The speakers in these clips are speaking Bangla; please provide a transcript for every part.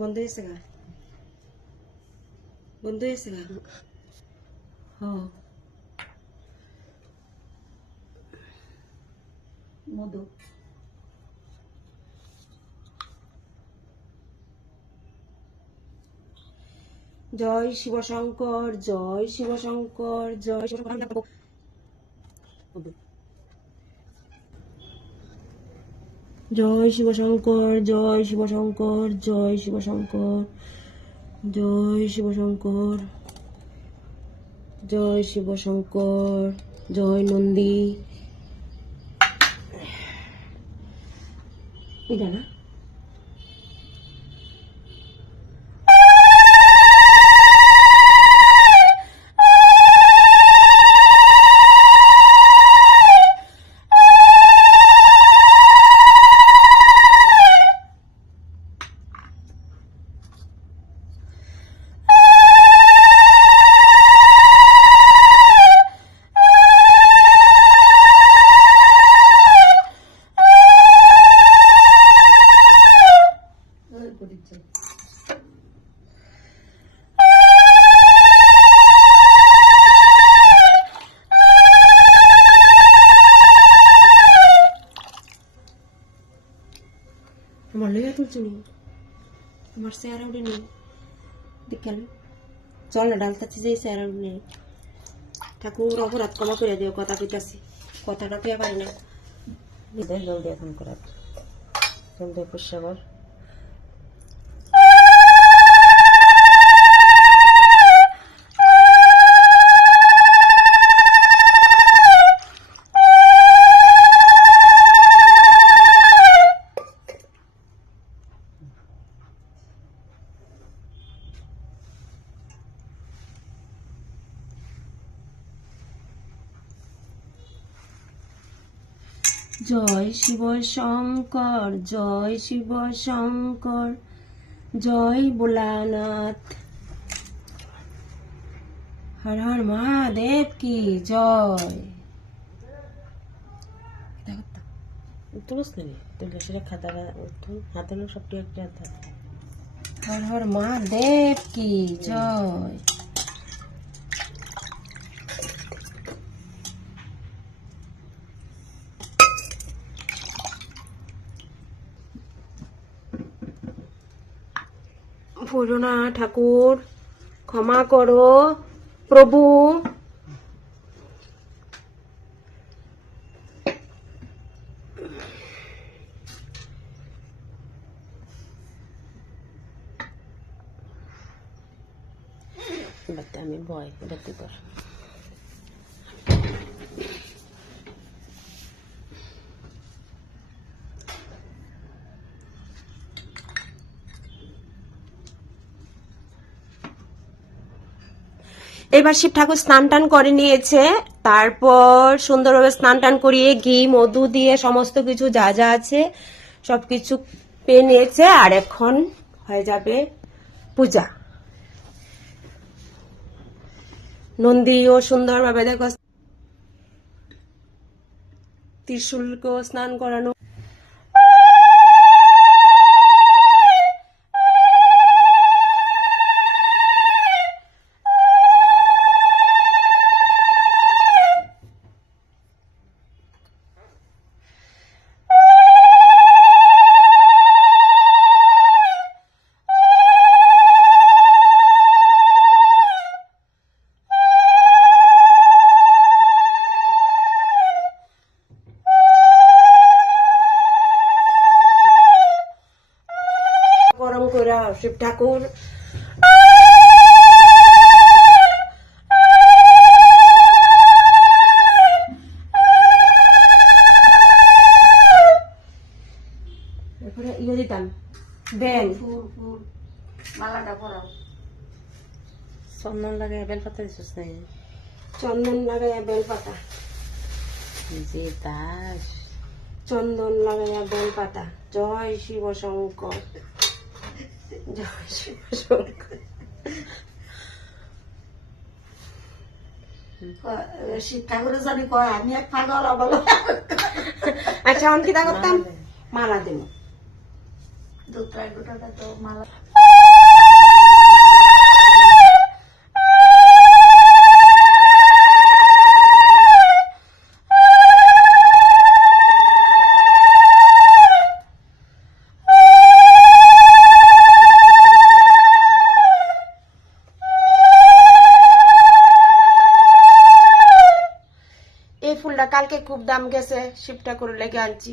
বন্ধ হয়েছে গা, বন্ধ হয়েছে গা। মধু জয় শিব শঙ্কর, জয় শিব শঙ্কর, জয় শিব শঙ্কর। জয় শিব শঙ্কর, জয় শিব শঙ্কর, জয় শিব শঙ্কর, জয় শিব শঙ্কর, জয় শিব শঙ্কর, জয় নন্দী। এটা না আমার লইয়া তুলছো নি, আমার চেহারা উঠে নেই দেখাল। চল না ডালতাছি যে চেহারা উঠে নেই। ঠাকুর অপরাধ ক্ষমা করে দিও, কথা কইতাছি, কথাটা তুই পারি না। জলদি এখন করার জলদি পরিষ্কার কর। জয় শিব শঙ্কর, জয় শিব শঙ্কর, জয় ভোলানাথ, হর হর মহাদেব কি জয়। তুলস নেই তুললে সেটা খাতাটা হাতে সবটি একটা থাকে। হর হর মহাদেব কি জয়। ভোজনা ঠাকুর ক্ষমা করো প্রভু। আমি ভয় দেখতে কর। এবার শিব ঠাকুর স্নান টান করে নিয়েছে, তারপর সুন্দরভাবে স্নান টান করিয়ে ঘি মধু দিয়ে সমস্ত কিছু যা যা আছে সবকিছু পেয়ে নিয়েছে। আর এখন হয়ে যাবে পূজা। নন্দীও সুন্দরভাবে দেখো ত্রিশূলকেও স্নান করানো। গরম করে শিব ঠাকুর ইয়ে দিতাম বেল মালাটা পরাও। চন্দন লাগাই বেলপাতা দিছিস না? চন্দন লাগাইয়া বেলপাতা, জি দাস চন্দন লাগাইয়া বেলপাতা। জয় শিব শঙ্কর, জয় শিব শঙ্কর। শিব ঠাকুরের জানি কয় আমি এক পাগল অবল। আচ্ছা আমি কিতা করতাম, মালা দেব দুধ রাখবো তো মালা। এটা কালকে খুব দাম গেছে, শিব ঠাকুর লেগে আনছি।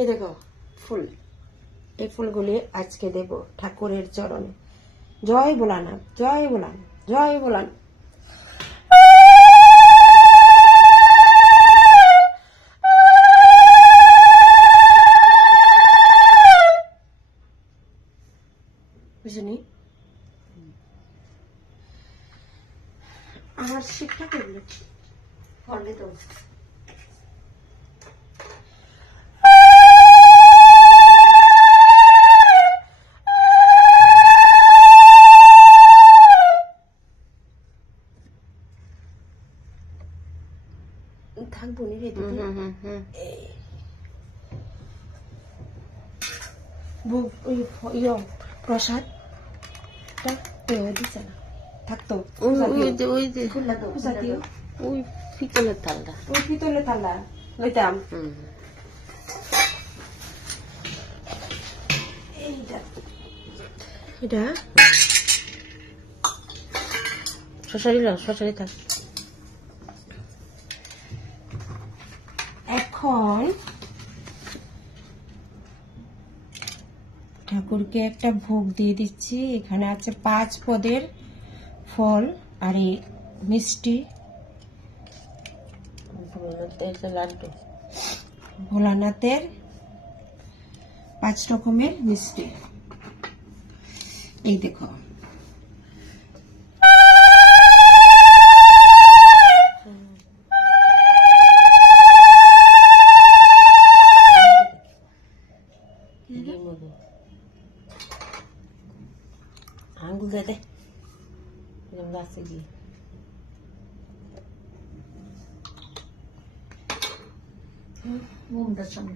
এই দেখো ফুল, এই ফুলগুলি আজকে দেব ঠাকুরের চরণে। জয় ভোলানাথ, জয় ভোলানাথ, জয় ভোলানাথ। বুঝলি আমার শিব ঠাকুর ফলে তো থাকবো নি রে দিদি। প্রসাদ দিছে না থাকতো, ওই পিতলের থালটা, ওই পিতলের থালা লইতাম। এটা শশারি থাক। এখন ঠাকুরকে একটা ভোগ দিয়ে দিচ্ছি। এখানে আছে 5 পদের ফল আর এই মিষ্টি, লাড্ডু, ভোলানাথের 5 রকমের মিষ্টি। এই দেখো আঙ্গুল দে গাছে গিয়ে মুমটার সামনে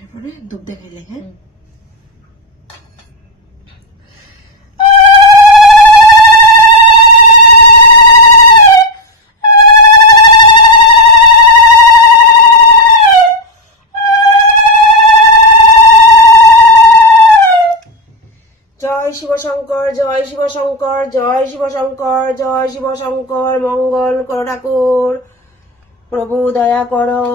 এরপরে ধূপ দেখাইলে। হ্যাঁ জয় শিব শঙ্কর, জয় শিব শঙ্কর, জয় শিব শঙ্কর, জয় শিব শঙ্কর। মঙ্গল করো ঠাকুর, প্রভু দয়া করো।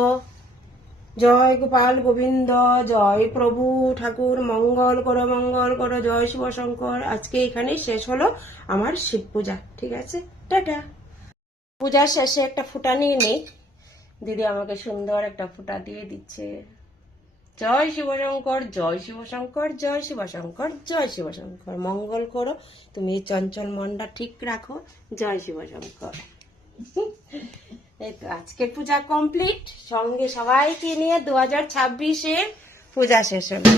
জয় গোপাল গোবিন্দ, জয় প্রভু ঠাকুর, মঙ্গল করো, মঙ্গল করো। জয় শিব শঙ্কর। আজকে এখানেই শেষ হলো আমার শিব পূজা। ঠিক আছে, টাটা। পূজার শেষে একটা ফুটা নিয়ে নেই, দিদি আমাকে সুন্দর একটা ফুটা দিয়ে দিচ্ছে। জয় শিবশঙ্কর, জয় শিবশঙ্কর, জয় শিবশঙ্কর, জয় শিবশঙ্কর। মঙ্গল করো, তুমি চঞ্চল মনটা ঠিক রাখো। জয় শিবশঙ্কর। এই তো আজকের পূজা কমপ্লিট। সঙ্গে সবাইকে নিয়ে 2026-এর পূজা শেষ হলো।